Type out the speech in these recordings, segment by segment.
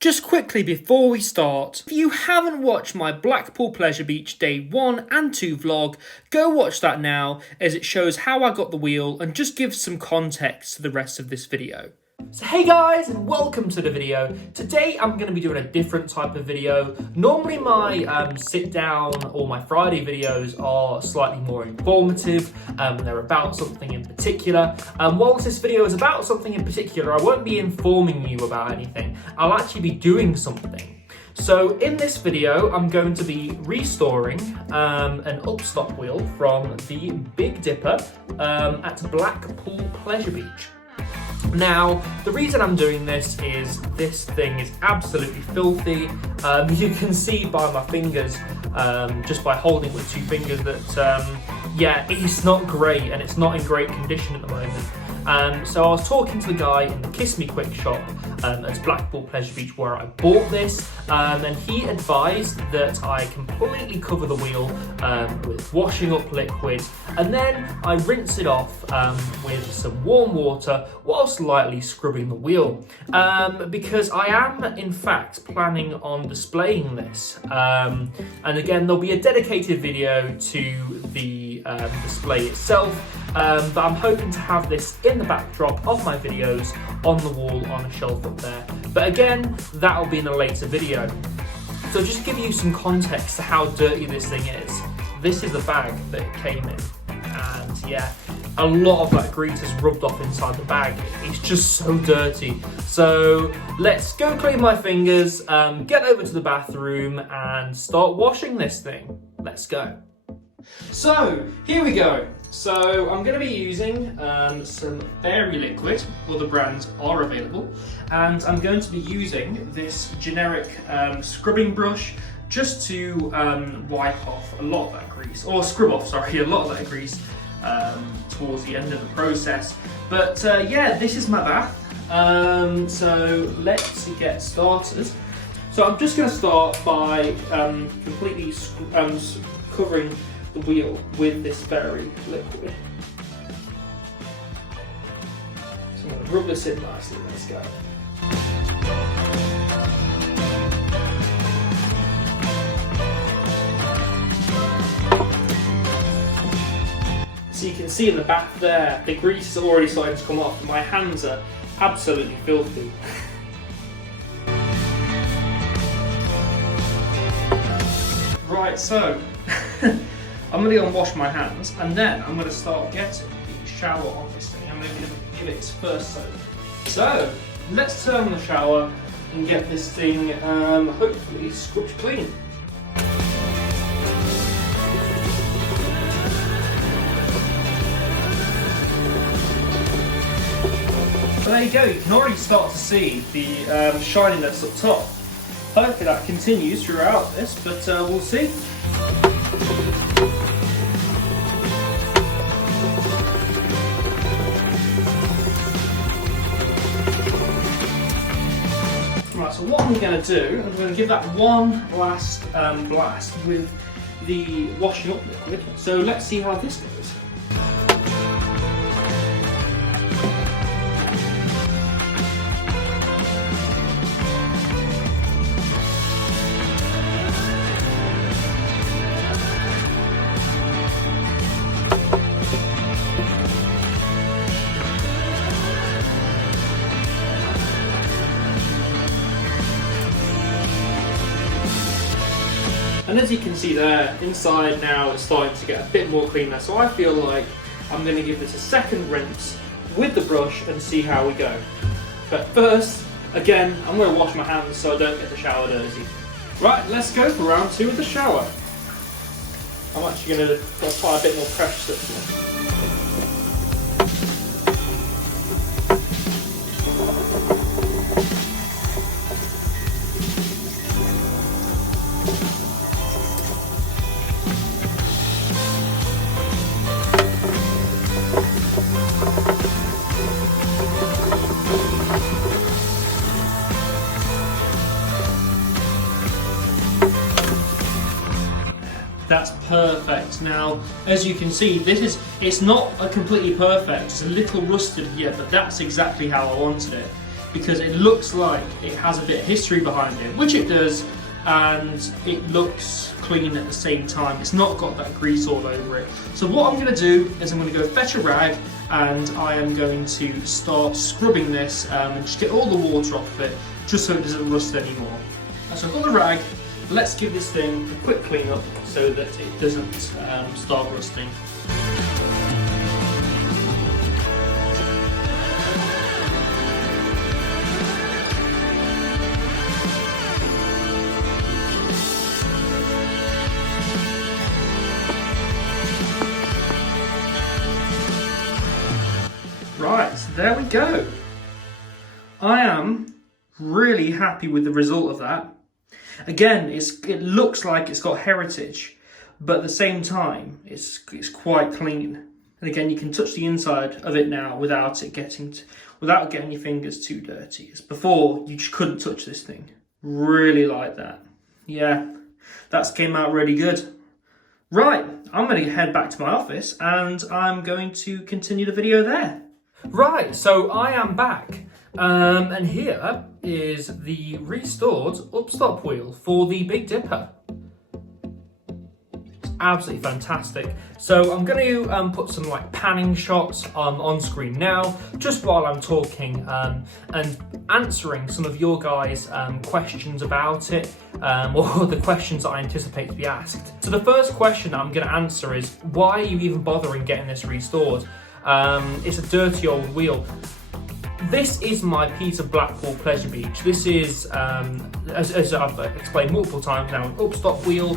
Just quickly before we start, if you haven't watched my Blackpool Pleasure Beach Day 1 and 2 vlog, go watch that now as it shows how I got the wheel and just gives some context to the rest of this video. So hey guys, and welcome to the video. Today I'm going to be doing a different type of video. Normally my sit down or my Friday videos are slightly more informative. They're about something in particular. Whilst this video is about something in particular, I won't be informing you about anything. I'll actually be doing something. So in this video, I'm going to be restoring an upstop wheel from the Big Dipper at Blackpool Pleasure Beach. Now, the reason I'm doing this thing is absolutely filthy. You can see by my fingers, just by holding it with two fingers, that yeah, it's not great and it's not in great condition at the moment. So I was talking to the guy in the Kiss Me Quick shop at Blackpool Pleasure Beach where I bought this, and he advised that I completely cover the wheel with washing up liquid, and then I rinse it off with some warm water whilst lightly scrubbing the wheel, because I am in fact planning on displaying this, and again there'll be a dedicated video to the display itself, but I'm hoping to have this in the backdrop of my videos on the wall on a shelf up there. But again, that'll be in a later video. So just to give you some context to how dirty this thing is, this is the bag that it came in, and yeah, a lot of that grease is rubbed off inside the bag. It's just so dirty. So let's go clean my fingers, get over to the bathroom and start washing this thing. Let's go. So here we go. So I'm going to be using some fairy liquid, other brands are available, and I'm going to be using this generic scrubbing brush just to wipe off a lot of that grease, or scrub off, sorry, a lot of that grease towards the end of the process. But yeah, this is my bath, so let's get started. So I'm just going to start by completely covering the wheel with this fairy liquid. So I'm going to rub this in nicely. Let's go. So you can see in the back there, the grease is already starting to come off, and my hands are absolutely filthy. Right, so I'm going to go and wash my hands, and then I'm going to start getting the shower on this thing. I'm going to give it its first soak. So let's turn on the shower and get this thing hopefully scrubbed clean. So there you go, you can already start to see the shininess up top. Hopefully that continues throughout this, but we'll see. Right, so what I'm going to do, I'm going to give that one last blast with the washing up liquid. So let's see how this goes. And as you can see there, inside now it's starting to get a bit more cleaner, so I feel like I'm going to give this a second rinse with the brush and see how we go. But first, again, I'm going to wash my hands so I don't get the shower dirty. Right, let's go for round 2 of the shower. I'm actually going to apply a bit more pressure to this. That's perfect. Now, as you can see, it's not a completely perfect, it's a little rusted here, but that's exactly how I wanted it. because it looks like it has a bit of history behind it, which it does, and it looks clean at the same time. It's not got that grease all over it. So what I'm going to do is I'm going to go fetch a rag, and I am going to start scrubbing this and just get all the water off of it, just so it doesn't rust anymore. So I've got the rag. Let's give this thing a quick clean up so that it doesn't start rusting. Right, there we go. I am really happy with the result of that. Again, it looks like it's got heritage, but at the same time, it's quite clean. And again, you can touch the inside of it now without getting your fingers too dirty. As before, you just couldn't touch this thing. Really like that. Yeah, that's came out really good. Right, I'm going to head back to my office and I'm going to continue the video there. Right, so I am back. And here is the restored upstop wheel for the Big Dipper. It's absolutely fantastic. So I'm going to put some like panning shots on screen now, just while I'm talking and answering some of your guys' questions about it, or the questions that I anticipate to be asked. So the first question I'm going to answer is, why are you even bothering getting this restored? It's a dirty old wheel. This is my piece of Blackpool Pleasure Beach. This is, as I've explained multiple times now, an upstop wheel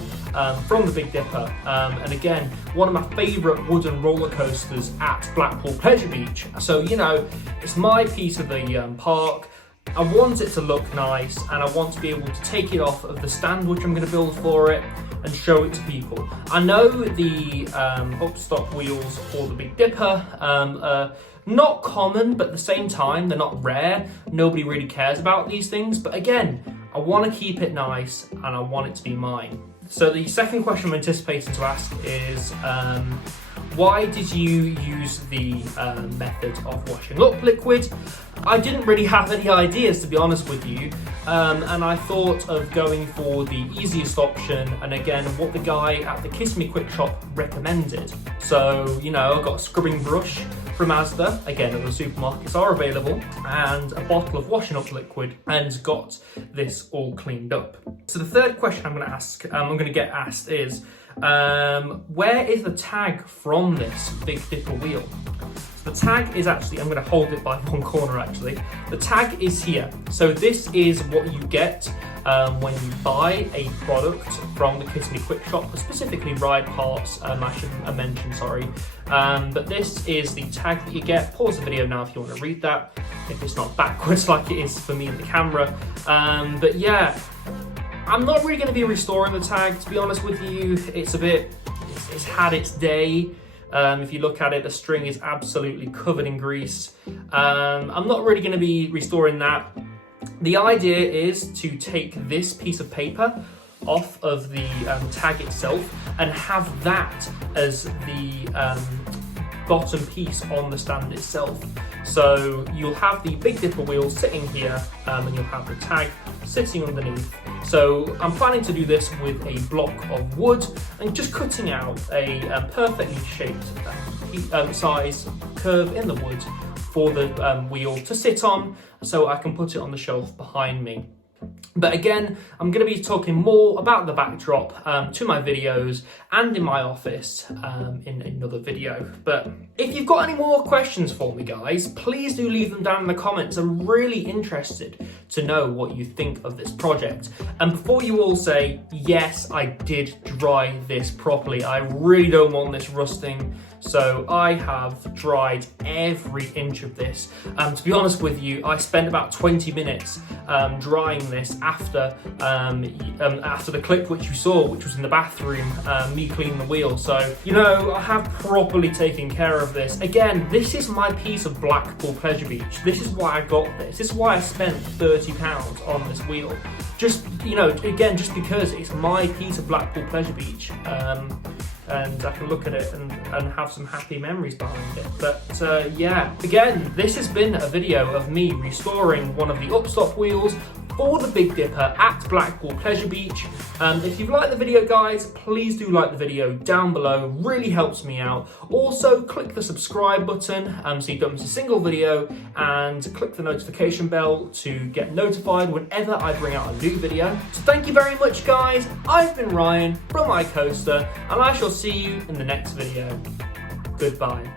from the Big Dipper. And again, one of my favourite wooden roller coasters at Blackpool Pleasure Beach. So, you know, it's my piece of the park. I want it to look nice, and I want to be able to take it off of the stand which I'm going to build for it and show it to people. I know the upstop wheels for the Big Dipper are not common, but at the same time, they're not rare. Nobody really cares about these things. But again, I want to keep it nice and I want it to be mine. So the second question I'm anticipating to ask is, why did you use the method of washing up liquid? I didn't really have any ideas, to be honest with you, and I thought of going for the easiest option, and again, what the guy at the Kiss Me Quick Shop recommended. So, you know, I got a scrubbing brush from Asda, again, other supermarkets are available, and a bottle of washing up liquid, and got this all cleaned up. So the third question I'm going to get asked is, where is the tag from this Big Dipper wheel? So the tag is actually, I'm going to hold it by one corner actually. The tag is here. So this is what you get when you buy a product from the Kiss Me Quick Shop, specifically ride parts, I should mention, sorry. But this is the tag that you get. Pause the video now if you want to read that, if it's not backwards like it is for me in the camera. But yeah, I'm not really going to be restoring the tag, to be honest with you. It's had its day. If you look at it, the string is absolutely covered in grease. I'm not really going to be restoring that. The idea is to take this piece of paper off of the tag itself and have that as the bottom piece on the stand itself. So you'll have the Big Dipper wheel sitting here, and you'll have the tag sitting underneath. So I'm planning to do this with a block of wood and just cutting out a perfectly shaped size curve in the wood for the wheel to sit on, so I can put it on the shelf behind me. But again, I'm going to be talking more about the backdrop to my videos and in my office in another video. But if you've got any more questions for me, guys, please do leave them down in the comments. I'm really interested to know what you think of this project. And before you all say, yes, I did dry this properly, I really don't want this rusting. So I have dried every inch of this. To be honest with you, I spent about 20 minutes drying this after the clip which you saw, which was in the bathroom, me cleaning the wheel. So, you know, I have properly taken care of this. Again, this is my piece of Blackpool Pleasure Beach. This is why I got this. This is why I spent £30 on this wheel. Just, you know, again, just because it's my piece of Blackpool Pleasure Beach. and I can look at it and have some happy memories behind it. But yeah, again, this has been a video of me restoring one of the upstop wheels for the Big Dipper at Blackpool Pleasure Beach. If you've liked the video, guys, please do like the video down below, really helps me out. Also, click the subscribe button so you don't miss a single video, and click the notification bell to get notified whenever I bring out a new video. So thank you very much, guys. I've been Ryan from iCoaster, and I shall see you in the next video. Goodbye.